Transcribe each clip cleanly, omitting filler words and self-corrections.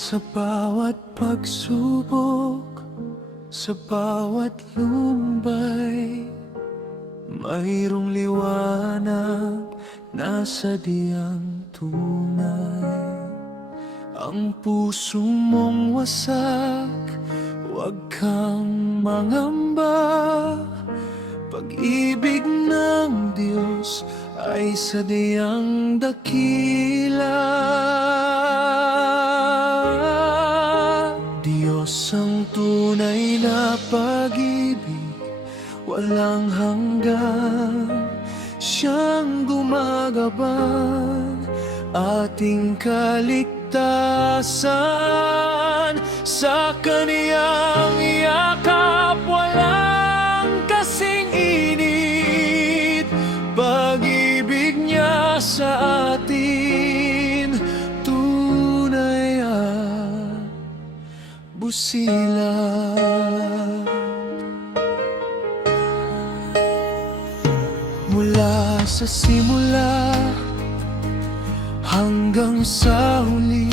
Sa bawat pagsubok, sa bawat lumbay, mayroong liwanag na sadyang tunay. Ang puso mong wasak, huwag kang mangamba. Pag-ibig ng Diyos ay sadyang dakila. Diyos ang tunay na pag-ibig, walang hanggan. Siyang gumagabay, ating kaligtasan. Sa kaniyang yakap walang kasing init. Pag-ibig niya sa atin tunay at busilak. Mula sa simula hanggang sa huli,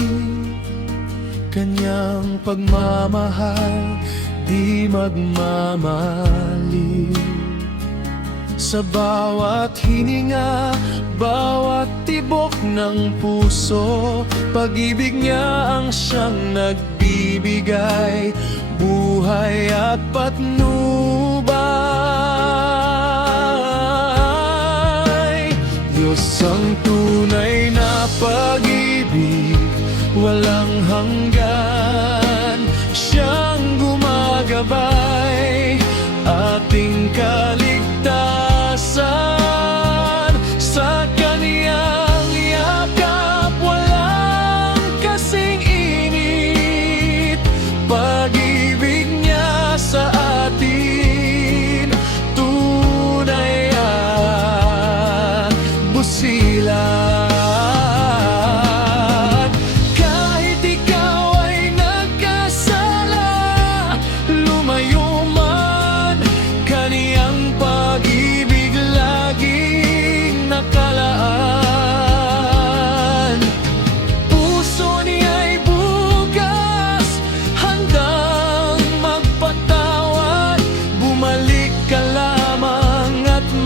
kanyang pagmamahal di magmamaliw. Sa bawat hininga, bawat tibok ng puso, pag-ibig niya ang siyang nagbibigay buhay at patnubay. Diyos ang tunay na pag-ibig, walang hanggan. Siyang gumagabay, ating kaligtasan. Sa kaniyang yakap walang kasing init. Pag-ibig niya sa atin tunay at busilak.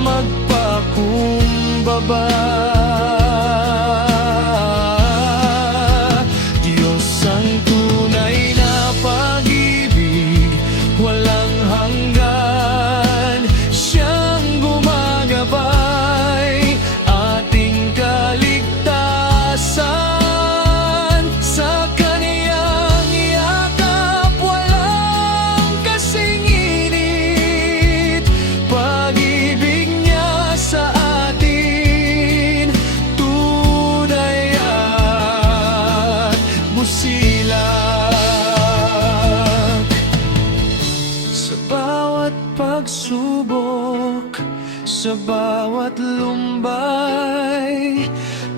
Magpakumbaba. Diyos ang tunay na pag-ibig, walang hanggan. Siyang gumagabay, ating kaligtasan. Sa kaniyang yakap walang kasing init. Pag-ibig sa atin tunay at busilak. Sa bawat pagsubok, sa bawat lumbay,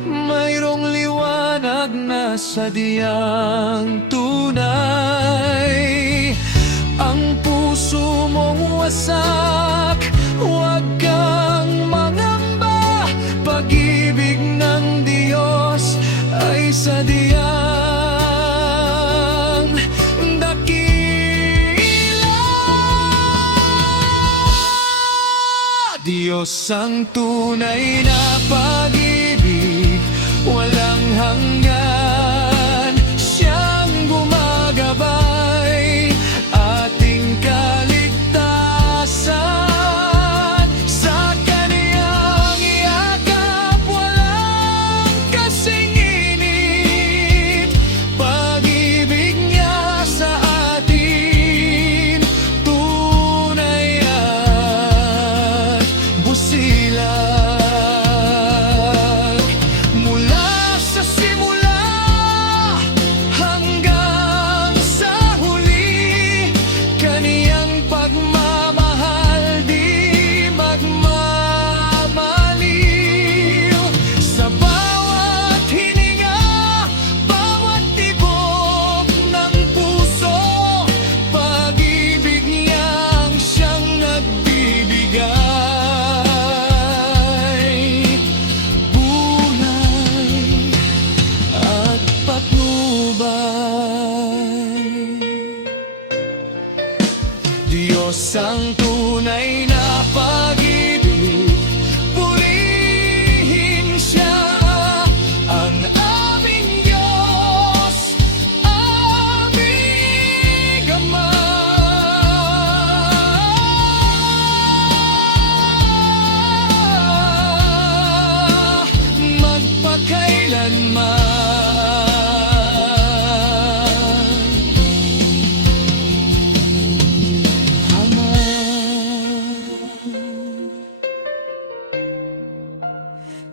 mayroong liwanag na sadyang tunay. Ang puso mong wasak, huwag kang mangamba. Pag-ibig ng Diyos ay sadyang dakila. Diyos ang tunay na pag-ibig, walang hanggan. Siyang gumagabay, ating kaligtasan. Sa kaniyang yakap walang kasing init. Pag-ibig niya sa atin tunay at busilak. Mula sa simula Diyos ang tunay na pag-ibig, purihin siya. Ang aming Diyos, aming Ama.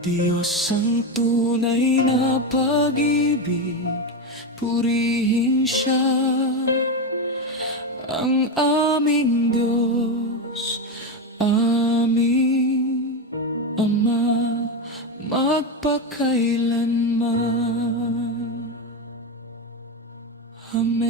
Diyos ang tunay na pag-ibig, purihin siya. Ang aming Diyos, aming Ama, magpakailanman. Amen.